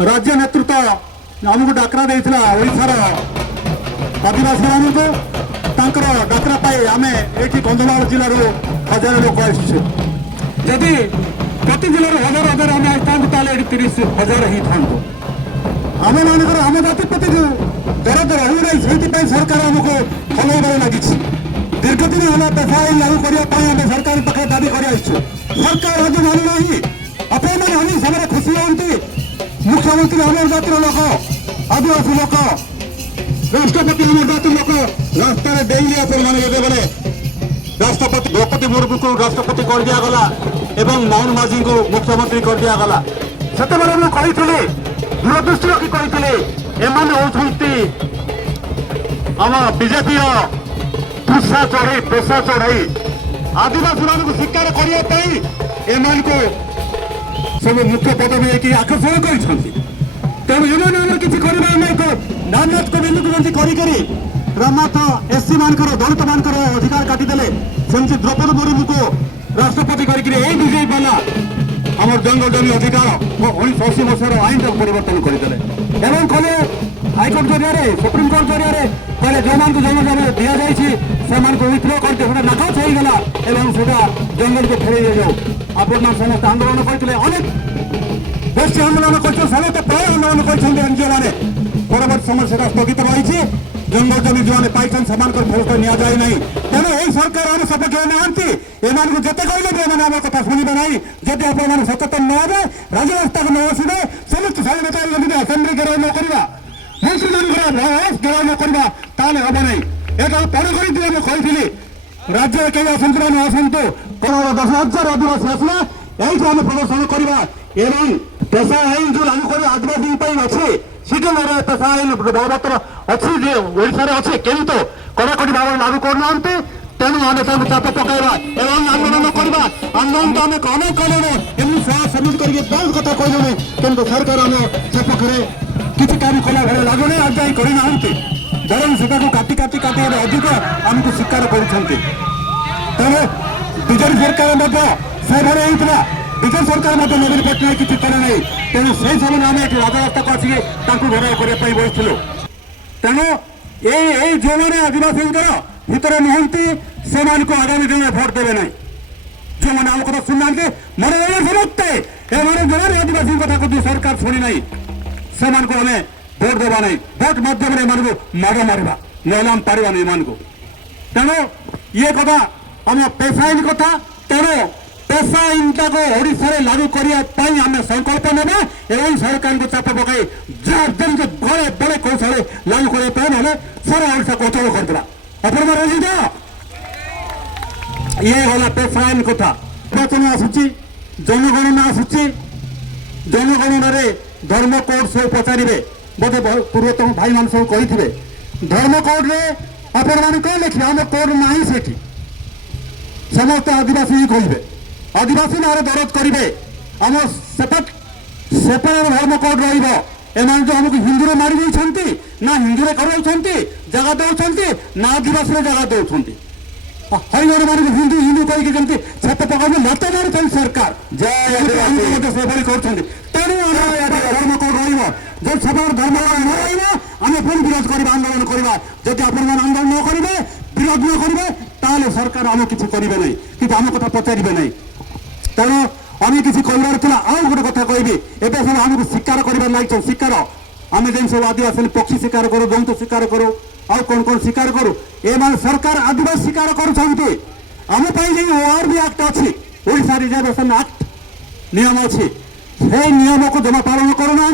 राज्य नेतृत्व आमको डाकरा देइथिला ओडिशार आदिवासी मानक डाकरा पाई आम ये कंधमाल जिलूर हजार लोक आसछे जदि प्रति जिलार हजार हजार आम आसता 30,000 ही था आम मानकर आम जाति प्रति जो दरद रही से सरकार आमको हलवार लगी दीर्घ दिन है पेशा आईन लागू करने सरकार पाखे दावी कर सरकार आज मानुना आपण मैंने खुशी हमें मुख्यमंत्री आम जातिर लोक आदिवासी लोक राष्ट्रपति आम जातिर लोक रास्तार डेली आपने राष्ट्रपति द्रौपदी मुर्मू को राष्ट्रपति कर दिगला एवं मोहन माझी को मुख्यमंत्री कर दिगला से कही दूरदृष्टि रखी कही आम बीजेपी पेशा चढ़ई आदिवासी मान शिकार करने को सब मुख्य पदवी आकर्षण कर किसी रामनाथ कोविंद रामनाथ एससी मानकर दलित मानकर अधिकार काटिदेले सेमती द्रौपदी मुर्मू को राष्ट्रपति करके पाला आम जंगल जमी अधिकार 1980 मसीहार आईन परिवर्तन करदे एवं कले हाइकोर्ट जरिया सुप्रीमकोर्ट जरिया कहले जो मान जंगल जमी दि जाए विथ्रो करते नाकच होगला जंगल को फेर जाऊ आपण समस्त आंदोलन करते अनेक गोष्ठी आंदोलन कर समस्त प्राय आंदोलन कर एनजीओ मैंने परवर्त समय से स्थगित रही जंगल जमी जो पाई से फेरस्त नि जाए ना तेणु यही सरकार आम सपक्ष नहांती एम जिते कहले आम कथा शुणे ना जब आप सचेतन नहे राजरास्ता को न आसवे समस्त स्वाधीनता असेम्बली घेराव न करवा मंत्री मान घेराव न करवा ताले हम ना यहाँ पर कही राज्य कई आसतु मैंने आसतु 10,000 आदिवासी आसला यही आम प्रदर्शन करवा एवं पेशा आईन जो लागू कर आदिवासी अच्छे सीटन पेशा आईन बलवत्तर अच्छी ओडार अच्छे किंतु कड़ाकड़ी भाव लागू करना तेणु आम चाप पकड़ा एवं आंदोलन करवा आंदोलन तो आम अनेक कले समिट कर बहुत कथा कहले कि सरकार आम सपक्ष किसी काम कला भाई लगुना आज जाए करना बरं से काटी काटी काटी अधिक आमको शिकार कर बीजेपी सरकार से भाई होता विजय सरकार नवीन पट्टनायक किसी करे ना तेणु से समय आम ये राजरास्ता को आसिक घेराव करने बसलु तेणु ये जो मैंने आदिवासी भितर नुहति से आगामी दिन में भोट देवे ना जो मैंने आम कथा शुणुना मन समस्ते जो आदिवासी कथा कहते सरकार शुणी ना से आम भोट देवा नहीं भोट मध्यम माड़ मारवा ना पार्बा नहीं तेणु ये कथा आम पेशा आईन कथा तेणु पेशा आईन टाक ओडार लागू करने आम संकल्प नेबा एवं सरकार को चाप पकड़ जमी बड़े बड़े कौशल लागू करने ना सारा ओडा को अचल करदेला आप ये गला पेशा आईन कथा निर्वाचन आसूची जनगणना आसूची जनगणन धर्म कोड सब पचारे बोधे पूर्वतम भाई मान सब कही धर्म कोड में आपण कौन लिखे आम कोड ना से समस्त आदिवासी ही कहे आदिवासी ना दरद करेंगे आम सेपरेट धर्म कोड रही जो आमको हिंदू मारी देते ना हिंदू कराऊँ जगह दौरान ना आदिवासी जगह दौरान हरिजन मान हिंदू हिंदू कहीकि जमी छत पकड़ मत मार सरकार से कर धर्म कोड जो सब धर्म न रहा पुणी विरोध कर आंदोलन करवा जब आप आंदोलन न करेंगे विरोध न करेंगे ताले सरकार आम किसी करेंगे ना कि आम कथा पचारे ना तेणु आम किसी कह आउ गोटे कथा कहि एवं सब आमको शिकार कर लगे शिकार आम जेन सब आदिवासी पक्षी शिकार करूँ जंतु शिकार करूँ आउ कौन कौन शिकार करूँ ये सरकार आदिवासी शिकार कर ओआर भी एक्ट अच्छी ओडिशा रिजर्वेशन एक्ट नियम अच्छी से नियम को जमा पालन करना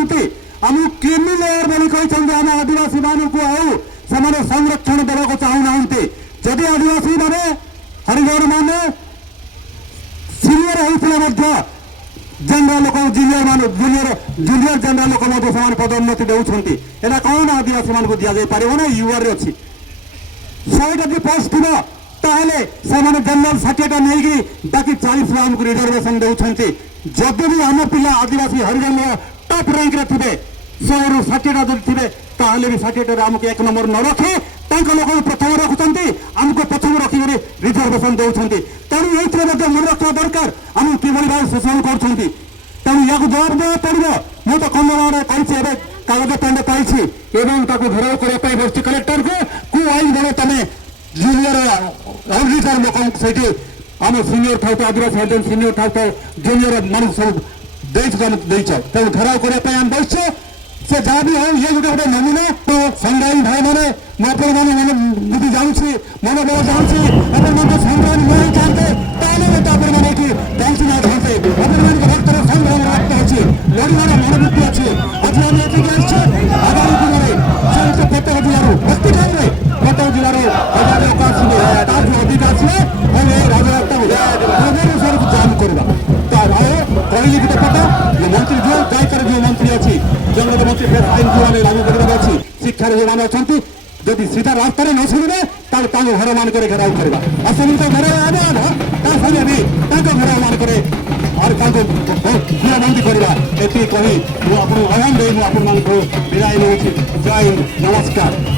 आम क्रिमिनल बोली कहते आम आदिवासी मानक आउ संरक्षण देवा चाहूना जदि आदिवासी माने हरिजन माने सीनियर होते जनरल लोक जूनियर मान जूनियर जनरल लोक से पदोन्नति दौरान यहाँ कौन आदिवासी मान दि जापर ना यूआर अच्छी 100 पोस्ट थी से जनरल षाठिएटा नहीं बाकी 40 आमको रिजर्वेशन दौरान जब भी आम पिला आदिवासी हरिजन टॉप रैंक रे थे 100 रू 60टा जब थे ताहले भी 60टा आमको 1 नंबर न रखी लोक प्रथम रखुंट आमको प्रथम रखी रिजर्वेशन दौरान तेणु ये मन रखा दरकार आम कि भाव शोषण कर तेणु या जवाब देवा पड़ो ମୁଁ ତ କନ୍ଧମାଳରେ କହିଛି ଏବେ କାଗଜ ଖଣ୍ଡେ ପାଇଛି ଏବଂ ତାକୁ ଘେରାଉ କରିବା ପାଇଁ ବସିଛି କଲେକ୍ଟରକୁ କୁ ଆଇନ ବଳ ତମେ ଜୁନିୟର ଅଫିସର ଲୋକଙ୍କୁ ସେଇଠି ଆମ ସିନିୟର ଥାଉ ଆଦିବାସୀ ହରିଜନ ସିନିୟର ଥାଉ ଜୁନିୟର ମାନଙ୍କୁ ସବୁ ଦେଇଛ ତେଣୁ ଘେରାଉ କରିବା ପାଇଁ ଆମେ ବସିଛୁ ସେ ଯାହା ବି ହଉ ଇଏ ଗୋଟେ ନମୁନା ସଂଗ୍ରାମୀ ଭାଇମାନେ ମୁଁ ଆପଣମାନେ ଯଦି ଜାଣୁଛି ମନୋବଳ ଜାଣୁଛି ଆପଣମାନେ ସଂଗ୍ରାମୀ ନ ହେଇଥାନ୍ତେ ତାହେଲେ ଆପଣମାନେ ଏଠି ପହଞ୍ଚି ନଥାନ୍ତେ ଆପଣମାନଙ୍କ ରକ୍ତର ସଂଗ୍ରାମ ରକ୍ତ ଅଛି ଲଢ଼ିବାର ମନୋବୃତ୍ତି ଅଛି ଆଜି ଆମେ ଏଠିକି ଆସିଛୁ ଆଗାମୀ ଦିନରେ ସେ ପ୍ରତ୍ୟେକ ଜିଲ୍ଲାରୁ ହସ୍ପିଟାଲରେ ପ୍ରତ୍ୟେକ ଜିଲ୍ଲାରୁ ହଜାର ଲୋକ ଆସିବେ ତାଠୁ ଅଧିକ ଆସିଲେ ଆମେ ଏ ରାଜରାସ୍ତାକୁ ଭୁବନେଶ୍ୱରକୁ ଜାମ୍ କରିବା କହିଲି ଗୋଟେ କଥା ଯେ ମନ୍ତ୍ରୀ ଯୋଉ ଦାୟିତ୍ୱରେ ଯୋଉ ମନ୍ତ୍ରୀ ଅଛି ଜଙ୍ଗଲ ମନ୍ତ୍ରୀ ଆଇନ ଯୋଉମାନେ ଲାଗୁ କରିବାର ଅଛି ଶିକ୍ଷାରେ ଯୋଉମାନେ ଅଛନ୍ତି ଯଦି ସିଧା ରାସ୍ତାରେ ନ ଶୁଣିବେ ତାହେଲେ ତାଙ୍କ ଘର ମାନଙ୍କରେ ଘେରାଉ କରିବା ଆଉ ସେମିତି ଘେରାଉ ଆମେ ତା ସଙ୍ଗେ ବି ତାଙ୍କ ଘର ମାନଙ୍କରେ ତାଙ୍କୁ ଗୃହବନ୍ଦୀ କରିବା ଏତିକି କହି ମୁଁ ଆପଣଙ୍କୁ ଆହ୍ୱାନ ଦେଇ ମୁଁ ଆପଣମାନଙ୍କୁ ବିଦାୟ ନେଉଛି ଜୟ ହିନ୍ଦ ନମସ୍କାର।